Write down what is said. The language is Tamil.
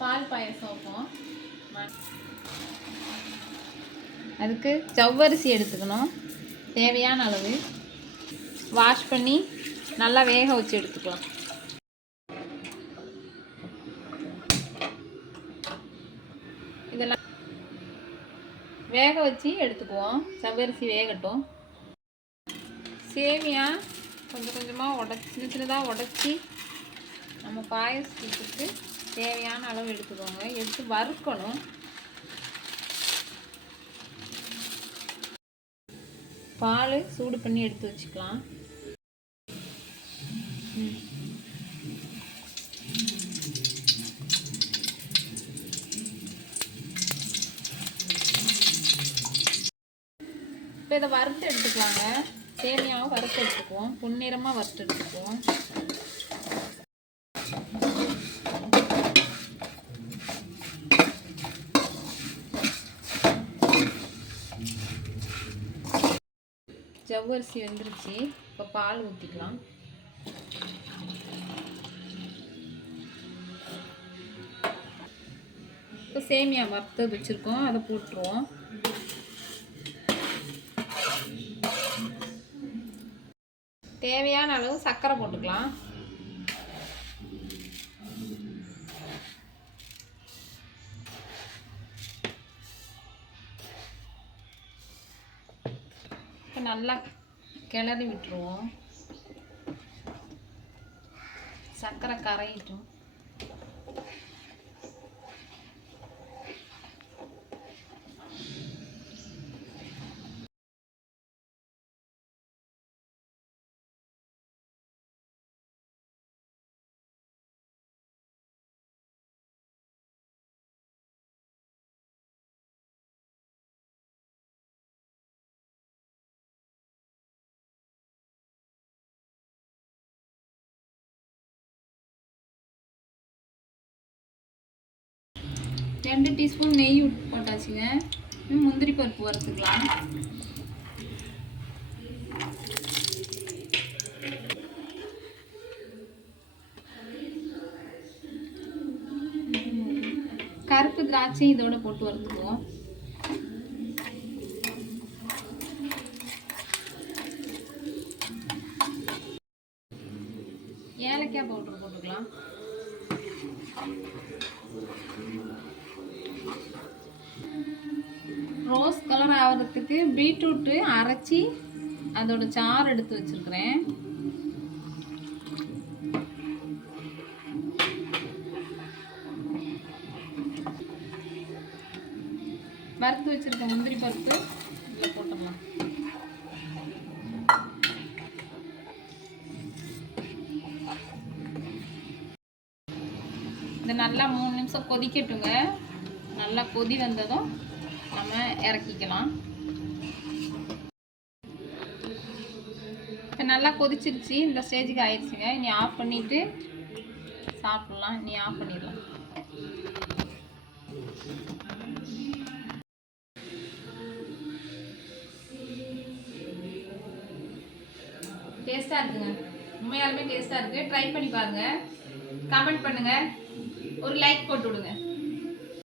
பால் பாயசம் வைப்போம். அதுக்கு ஜவ்வரிசி எடுத்துக்கணும் தேவையான அளவு. வாஷ் பண்ணி நல்லா வேக வச்சு எடுத்துக்கலாம். இதெல்லாம் வேக வச்சு எடுத்துக்குவோம். ஜவ்வரிசி வேகட்டும். சேமியா கொஞ்சம் கொஞ்சமாக சின்ன சின்னதாக உடச்சி நம்ம பாயசத்துக்கு தேவையான அளவு எடுத்துக்கோங்க. எடுத்து வறுக்கணும். பால் சூடு பண்ணி எடுத்து வச்சுக்கலாம். இப்போ இதை வறுத்து எடுத்துக்கலாங்க. சேமியாவை வறுத்து எடுத்துக்குவோம். பொன்னிறமாக வறுத்து எடுத்துக்குவோம். ஜவ்வரிசி வெந்துருச்சு. இப்போ பால் ஊற்றிக்கலாம். இப்போ சேமியா வறுத்து வச்சுருக்கோம், அதை போட்டுருவோம். தேவையான அளவு சர்க்கரை போட்டுக்கலாம். இப்போ நல்லா கிளறி விட்டுருவோம். சர்க்கரை கரையிட்டும். ரெண்டு டீஸ்பூன் நெய் போட்டாச்சுங்க. முந்திரி பருப்பு வறுத்துக்கலாம். கருப்பு திராட்சை இதோட போட்டு வறுத்துக்குவோம். ஏலக்காய் பவுடர் போட்டுக்கலாம். ரோஸ் கலர் ஆகிறதுக்கு பீட்ரூட்டு அரைச்சி அதோட சாறு எடுத்து வச்சிருக்கிறேன். வறுத்து வச்சிருக்க முந்திரி பருப்பு இதில் போட்டுக்கலாம். இது நல்லா 3 நிமிஷம் கொதிக்கட்டுங்க. நல்லா கொதி வந்ததும் நம்ம இறக்கிக்கலாம். இப்போ நல்லா கொதிச்சிருச்சு. இந்த ஸ்டேஜுக்கு ஆயிடுச்சுங்க. இனி ஆஃப் பண்ணிவிட்டு சாப்பிட்லாம். இனி ஆஃப் பண்ணிடலாம். டேஸ்ட்டாக இருக்குங்க. உண்மையாலுமே டேஸ்ட்டாக இருக்குது. ட்ரை பண்ணி பாருங்கள். கமெண்ட் பண்ணுங்கள். ஒரு லைக் போட்டு விடுங்க.